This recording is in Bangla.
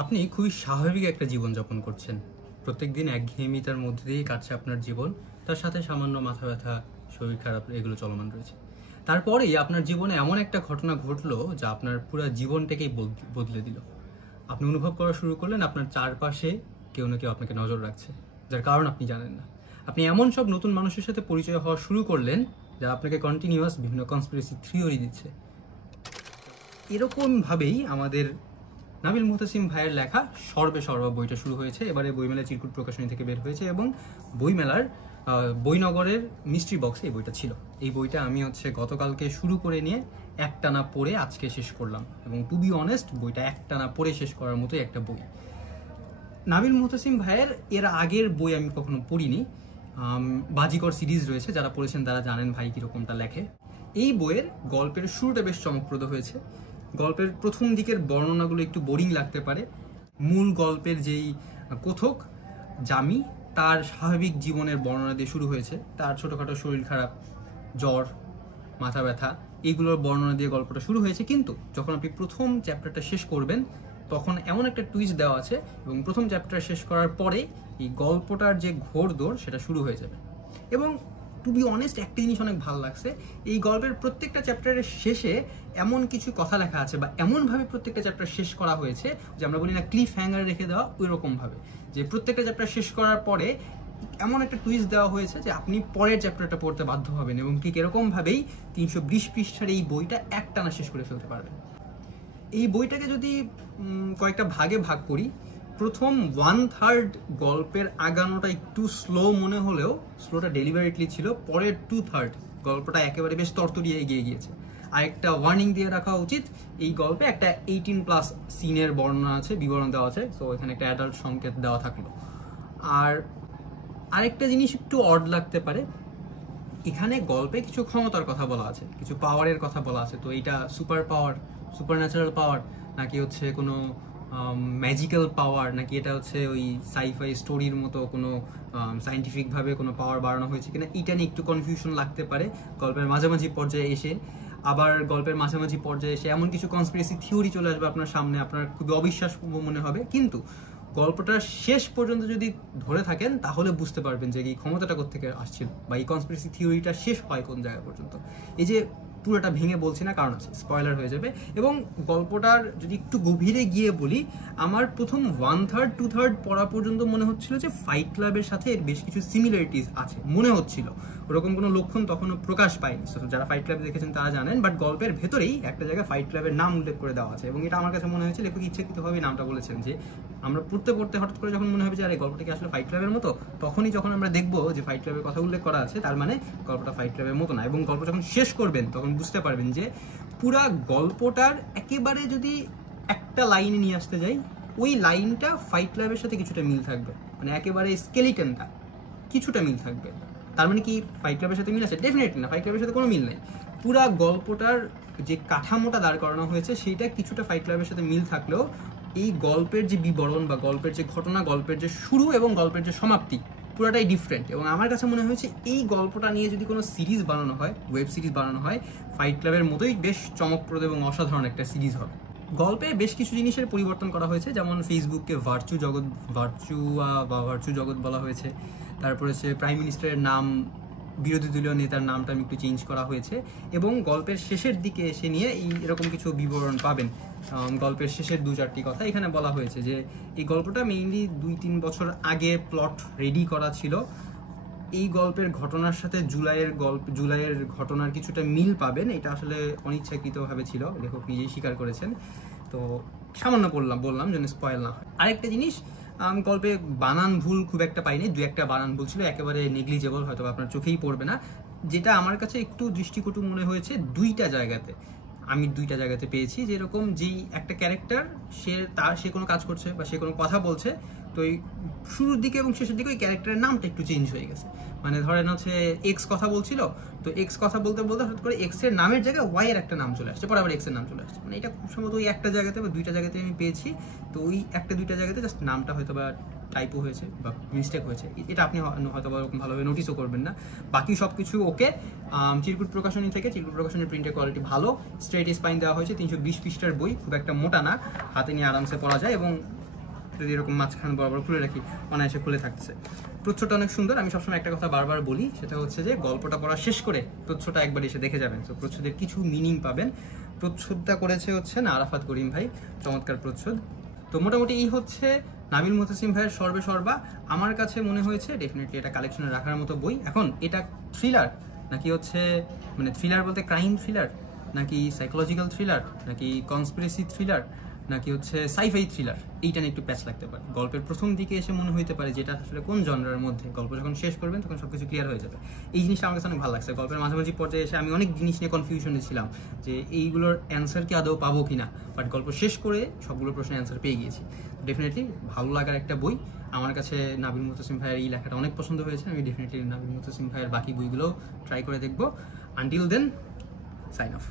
আপনি খুবই স্বাভাবিক একটা জীবনযাপন করছেন। প্রত্যেকদিন একঘেয়েমিতার মধ্যে দিয়েই কাটছে আপনার জীবন। তার সাথে সামান্য মাথা ব্যথা, শরীর খারাপ এগুলো চলমান রয়েছে। তারপরেই আপনার জীবনে এমন একটা ঘটনা ঘটলো যা আপনার পুরো জীবনটাকেই বদলে দিল। আপনি অনুভব করা শুরু করলেন আপনার চারপাশে কেউ না কেউ আপনাকে নজর রাখছে, যার কারণ আপনি জানেন না। আপনি এমন সব নতুন মানুষের সাথে পরিচয় হওয়া শুরু করলেন যারা আপনাকে কন্টিনিউয়াস বিভিন্ন কনস্পিরেসি থিওরি দিচ্ছে। এরকমভাবেই আমাদের নাবিল মুহতাসিম ভাইয়ের লেখা সর্বে সর্বা বইটা শুরু হয়েছে। এবারে বইমেলা চিরকুট প্রকাশনী থেকে বের হয়েছে এবং বইমেলার বইনগরের মিস্ট্রি বক্সে এই বইটা ছিল। এই বইটা আমি গতকালকে শুরু করে নিয়ে একটানা পড়ে আজকে শেষ করলাম এবং টু বি অনেস্ট বইটা একটানা পড়ে শেষ করার মতোই একটা বই। নাবিল মুহতাসিম ভাইয়ের এর আগের বই আমি কখনো পড়িনি। বাজিকর সিরিজ রয়েছে, যারা পড়েছেন তারা জানেন ভাই কিরকমটা লেখে। এই বইয়ের গল্পের শুরুটা বেশ চমকপ্রদ হয়েছে। গল্পের প্রথম দিকের বর্ণনাগুলো একটু বোরিং লাগতে পারে। মূল গল্পের যেই কথক জামি, তার স্বাভাবিক জীবনের বর্ণনা দিয়ে শুরু হয়েছে। তার ছোটোখাটো শরীর খারাপ, জ্বর, মাথা ব্যথা, এইগুলোর বর্ণনা দিয়ে গল্পটা শুরু হয়েছে। কিন্তু যখন আপনি প্রথম চ্যাপ্টারটা শেষ করবেন তখন এমন একটা টুইস্ট দেওয়া আছে এবং প্রথম চ্যাপ্টার শেষ করার পরে এই গল্পটার যে ঘোড়দৌড় সেটা শুরু হয়ে যাবে। এবং টু বি অনেস্ট একটা জিনিস অনেক ভালো লাগছে, এই গল্পের প্রত্যেকটা চ্যাপ্টারের শেষে এমন কিছু কথা লেখা আছে বা এমনভাবে প্রত্যেকটা চ্যাপ্টার শেষ করা হয়েছে যে আমরা বলি না ক্লিফ হ্যাঙ্গার রেখে দেওয়া, ওই রকমভাবে যে প্রত্যেকটা চ্যাপ্টার শেষ করার পরে এমন একটা টুইস্ট দেওয়া হয়েছে যে আপনি পরের চ্যাপ্টারটা পড়তে বাধ্য হবেন এবং ঠিক এরকমভাবেই 320 পৃষ্ঠার এই বইটা একটানা শেষ করে ফেলতে পারবেন। এই বইটাকে যদি কয়েকটা ভাগে ভাগ করি, প্রথম 1/3 গল্পের আগানোটা একটু স্লো মনে হলেও স্লোটা ডেলিভারেটলি ছিল। পরের 2/3 গল্পটা একেবারে বেশ তরতরিয়ে এগিয়ে গিয়েছে। আরেকটা ওয়ার্নিং দিয়ে রাখা উচিত, এই গল্পে একটা 18+ সিনের বর্ণনা আছে, বিবরণ দেওয়া আছে। সো এখানে একটা অ্যাডাল্ট সংকেত দেওয়া থাকলো। আর আরেকটা জিনিস একটু অড লাগতে পারে, এখানে গল্পে কিছু ক্ষমতার কথা বলা আছে, কিছু পাওয়ারের কথা বলা আছে। তো এইটা সুপার পাওয়ার, সুপার ন্যাচারাল পাওয়ার, নাকি কোনো ম্যাজিক্যাল পাওয়ার, নাকি এটা ওই সাইফাই স্টোরির মতো কোনো সাইন্টিফিকভাবে কোনো পাওয়ার বাড়ানো হয়েছে কিনা, এটা নিয়ে একটু কনফিউশন লাগতে পারে গল্পের মাঝামাঝি পর্যায়ে এসে। আবার গল্পের মাঝামাঝি পর্যায়ে এসে এমন কিছু কনস্পিরেসি থিওরি চলে আসবে আপনার সামনে, আপনার খুবই অবিশ্বাস মনে হবে। কিন্তু গল্পটা শেষ পর্যন্ত যদি ধরে থাকেন তাহলে বুঝতে পারবেন যে এই ক্ষমতাটা কোত্থেকে আসছিল বা এই কনস্পিরেসি থিওরিটা শেষ হয় কোন জায়গা পর্যন্ত। এই যে পুরোটা ভেঙে বলছি না, কারণ আছে স্পয়লার হয়ে যাবে। এবং গল্পটার যদি একটু গভীরে গিয়ে বলি, আমার প্রথম 1/3 2/3 পড়া পর্যন্ত মনে হচ্ছিল যে ফাইট ক্লাবের সাথে এর বেশ কিছু সিমিলারিটিস আছে মনে হচ্ছিল। ওরকম কোনো লক্ষণ তখনও প্রকাশ পায়নি। যারা ফাইট ক্লাব দেখেছেন তারা জানেন, বাট গল্পের ভেতরেই একটা জায়গায় ফাইট ক্লাবের নাম উল্লেখ করে দেওয়া আছে এবং এটা আমার কাছে মনে হয়েছে লেখক ইচ্ছাকৃতভাবে নামটা বলেছেন। যে আমরা পড়তে পড়তে হঠাৎ করে যখন মনে হবে যে আরে গল্পটা কি আসলে ফাইট ক্লাবের মতো, তখনই যখন আমরা দেখবো যে ফাইট ক্লাবের কথা উল্লেখ করা আছে, তার মানে গল্পটা ফাইট ক্লাবের মতো না। এবং গল্প যখন শেষ করবেন তখন বুঝতে পারবেন যে পুরা গল্পটার একেবারে যদি একটা লাইনে নিয়ে আসতে যাই, ওই লাইনটা ফাইট ক্লাবের সাথে কিছুটা মিল থাকবে, মানে একেবারে স্কেলিটনটা কিছুটা মিল থাকবে। তার মানে কি ফাইট ক্লাবের সাথে মিল আছে? ডেফিনেটলি না, ফাইট ক্লাবের সাথে কোনো মিল নেই। পুরা গল্পটার যে কাঠামোটা দাঁড় করানো হয়েছে সেইটা কিছুটা ফাইট ক্লাবের সাথে মিল থাকলেও এই গল্পের যে বিবরণ বা গল্পের যে ঘটনা, গল্পের যে শুরু এবং গল্পের যে সমাপ্তি, পুরোটাই ডিফারেন্ট। এবং আমার কাছে মনে হয়েছে এই গল্পটা নিয়ে যদি কোনো সিরিজ বানানো হয়, ওয়েব সিরিজ বানানো হয়, ফাইট ক্লাবের মতোই বেশ চমকপ্রদ এবং অসাধারণ একটা সিরিজ হবে। গল্পে বেশ কিছু জিনিসের পরিবর্তন করা হয়েছে, যেমন ফেসবুককে ভার্চু জগৎ বলা হয়েছে। তারপরে প্রাইম মিনিস্টারের নাম, বিরোধী দলীয় নেতার নামটা আমি একটু চেঞ্জ করা হয়েছে। এবং গল্পের শেষের দিকে এসে নিয়ে এরকম কিছু বিবরণ পাবেন। গল্পের শেষের 2-4টি কথা এখানে বলা হয়েছে যে এই গল্পটা মেইনলি 2-3 বছর আগে প্লট রেডি করা ছিল। এই গল্পের ঘটনার সাথে জুলাইয়ের ঘটনার কিছুটা মিল পাবেন। এটা আসলে অনিচ্ছাকৃতভাবে ছিল, লেখক নিজেই স্বীকার করেছেন। তো সামান্য বললাম যেন স্পয়েল না হয়। আরেকটা জিনিস, গল্পে বানান ভুল খুব একটা পাইনি, 2-একটা বানান ভুল ছিল, একেবারে নেগলিজেবল, হয়তো আপনার চোখেই পড়বে না। যেটা আমার কাছে একটু দৃষ্টিকটু মনে হয়েছে, 2টা জায়গাতে পেয়েছি। যেরকম যেই একটা ক্যারেক্টার সে কোনো কাজ করছে বা সে কোনো কথা বলছে, তো এই শুরুর দিকে এবং শেষের দিকে ওই ক্যারেক্টারের নামটা একটু চেঞ্জ হয়ে গেছে। মানে ধরেন এক্স কথা বলছিল, তো এক্স কথা বলতে বলতে হঠাৎ করে এক্স এর নামের জায়গায় ওয়াই এর একটা নাম চলে আসছে, পরে আবার এক্স এর নাম চলে আসছে। মানে এটা খুব সম্ভবত ওই একটা জায়গাতে বা 2টা জায়গাতে আমি পেয়েছি। তো ওই 1-2টা জায়গাতে জাস্ট নামটা হয়তো বা টাইপও হয়েছে বা মিস্টেক হয়েছে, এটা আপনি হয়তো বা ভালোভাবে নোটিসও করবেন না। বাকি সব কিছু ওকে। চিরকুট প্রকাশনী থেকে, চিরকুট প্রকাশনীর প্রিন্টের কোয়ালিটি ভালো, স্ট্রেট স্পাইন দেওয়া হয়েছে। 320 পৃষ্ঠার বই, খুব একটা মোটা না, হাতে নিয়ে আরামসে পড়া যায় এবং যদি এরকম মাঝখান বরাবর খুলে রাখি অনায়াসে খুলে থাকছে। প্রচ্ছদটা অনেক সুন্দর। আমি সবসময় একটা কথা বারবার বলি, সেটা হচ্ছে যে গল্পটা পড়া শেষ করে প্রচ্ছদটা একবার এসে দেখে যাবেন, তো প্রচ্ছদের কিছু মিনিং পাবেন। প্রচ্ছদটা করেছে হচ্ছে না আরাফাত করিম ভাই, চমৎকার প্রচ্ছদ। তো মোটামুটি এই হচ্ছে নাবিল মুতাসিম ভাইয়ের সর্বে সর্বা। আমার কাছে মনে হয়েছে ডেফিনেটলি এটা কালেকশনে রাখার মতো বই। এখন এটা থ্রিলার নাকি হচ্ছে, মানে থ্রিলার বলতে ক্রাইম থ্রিলার, নাকি সাইকোলজিক্যাল থ্রিলার, নাকি কনস্পিরেসি থ্রিলার, নাকি হচ্ছে সাইফাই থ্রিলার, এইটা নিয়ে একটু প্যাচ লাগতে পারে। গল্পের প্রথম দিকে এসে মনে হইতে পারে যেটা আসলে কোন জনরার মধ্যে, গল্প যখন শেষ করবেন তখন সবকিছু ক্লিয়ার হয়ে যাবে। এই জিনিসটা আমার কাছে অনেক ভালো লাগছে। গল্পের মাঝামাঝি পর্যায়ে এসে আমি অনেক জিনিস নিয়ে কনফিউশনে ছিলাম যে এইগুলোর অ্যান্সার কি আদৌ পাবো কিনা, বাট গল্প শেষ করে সবগুলো প্রশ্নের অ্যান্সার পেয়ে গিয়েছি। ডেফিনেটলি ভালো লাগার একটা বই। আমার কাছে নাবিল মুতাসিম ভাইয়ের এই লেখাটা অনেক পছন্দ হয়েছে। আমি ডেফিনেটলি নাবিল মুতাসিম ভাইয়ের বাকি বইগুলো ট্রাই করে দেখবো। Until then, sign of.